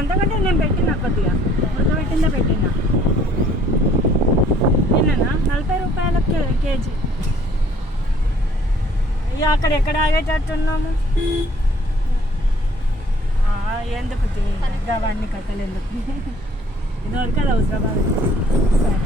అంతకంటే నేను పెట్టినా కొద్దిగా ఉడకబెట్టిందే పెట్టినా. నిన్ననా 40 రూపాయలకి కేజీ. ఇక అక్కడ ఎక్కడ ఆగేటట్టున్నాము. ఎందుకు అవన్నీ కట్టలు ఎందుకు? ఇది వరకు అది అవసరం. సరే